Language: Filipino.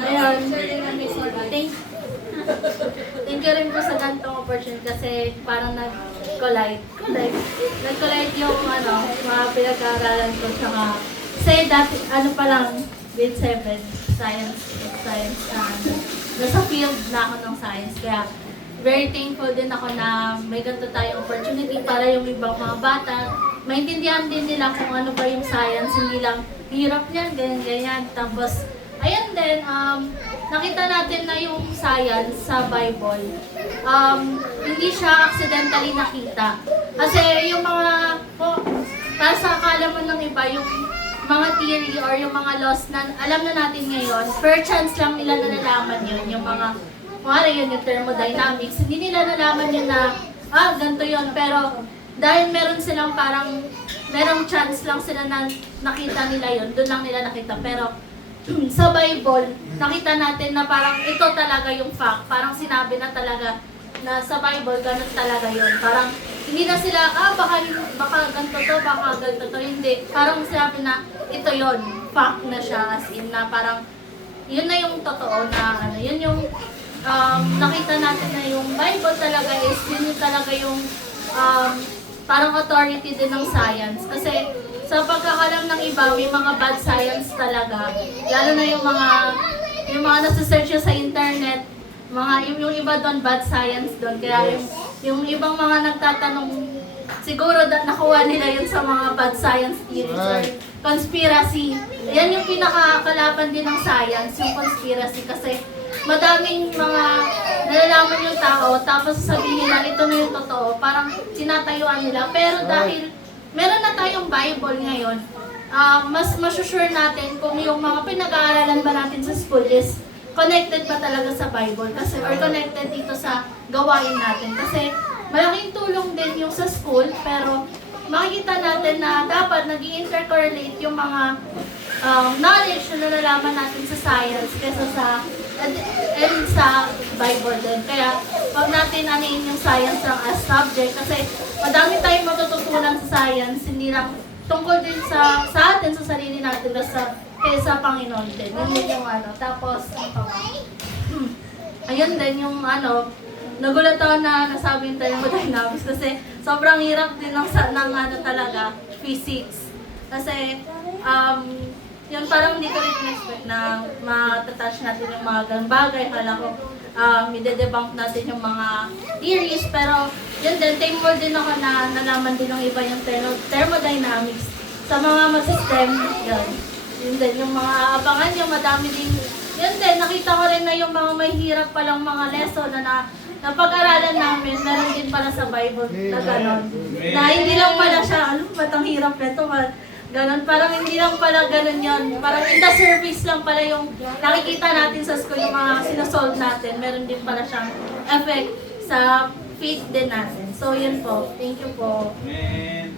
Ayun. Thank, thank you rin po sa ganitong opportunity kasi parang nag-collide yung mga pinag-aaralan ko tsaka kasi dati pa lang grade 7 science nasa field na ako ng science kaya very thankful din ako na may ganito tayong opportunity para yung ibang mga bata maintindihan din nila kung ano ba yung science, hindi lang hirap niyan, ganyan. Tapos, ayun din, nakita natin na yung science sa Bible, hindi siya accidentally nakita. Kasi yung mga, para sa akala mo ng iba, yung mga theory or yung mga laws na alam na natin ngayon, per chance lang nila nalalaman yun, yung mga yun yung thermodynamics, hindi nila nalaman yun na, ganito yun, pero dahil meron silang merong chance lang sila na nakita nila yun, doon lang nila nakita. Pero sa Bible, nakita natin na parang ito talaga yung fact. Parang sinabi na talaga na sa Bible, ganun talaga yun. Parang hindi na sila, baka ganito to, baka ganito to. Hindi. Parang sinabi na ito yun, fact na siya. As in na parang yun na yung totoo na yun yung nakita natin na yung Bible talaga is yun yung talaga yung parang authority din ng science. Kasi sa pagkakalam ng iba, may mga bad science talaga. Lalo na yung mga nasa-search sa internet, yung iba doon, bad science doon. Kaya yung ibang mga nagtatanong, siguro nakuha nila yun sa mga bad science theories or conspiracy. Yan yung pinakakalaban din ng science, yung conspiracy. Kasi madaming mga nalalaman yung tao, tapos sasabihin nila, ito na yung totoo, parang sinatayuan nila. Pero dahil meron na tayong Bible ngayon, mas masusure natin kung yung mga pinag-aaralan ba natin sa school is connected ba talaga sa Bible, kasi or connected dito sa gawain natin. Kasi malaking tulong din yung sa school, pero makikita natin na dapat nag-i-intercorrelate yung mga knowledge na nalalaman natin sa science kaysa sa Bible din. Kaya pag natin aniin yung science lang as subject, kasi madami tayong matututunan sa science, hindi lang tungkol din sa atin, sa sarili natin, basta kaysa Panginoon din. Yun din yung Tapos, ayun din yung nagulat ako na nasabi yung thermodynamics kasi sobrang hirap din ng talaga, physics. Kasi, yun parang hindi ko rin expect na matatouch natin yung mga ganang bagay. Kala ko, i-debunk natin yung mga theories. Pero, yun din, thankful din ako na nalaman din ng iba yung thermodynamics sa mga mag-system. Yun din, yung mga abangan, yung madami din. Yun din, nakita ko rin na yung mga may hirap palang mga lesson na pag-aralan namin, meron din pala sa Bible na gano'n. Na hindi lang pala siya, ba't ang hirap nito? Ganon, parang hindi lang pala ganon yun. Parang in the service lang pala yung nakikita natin sa school, yung mga sinasolve natin. Meron din pala siyang effect sa faith din natin. So, yun po. Thank you po. Amen.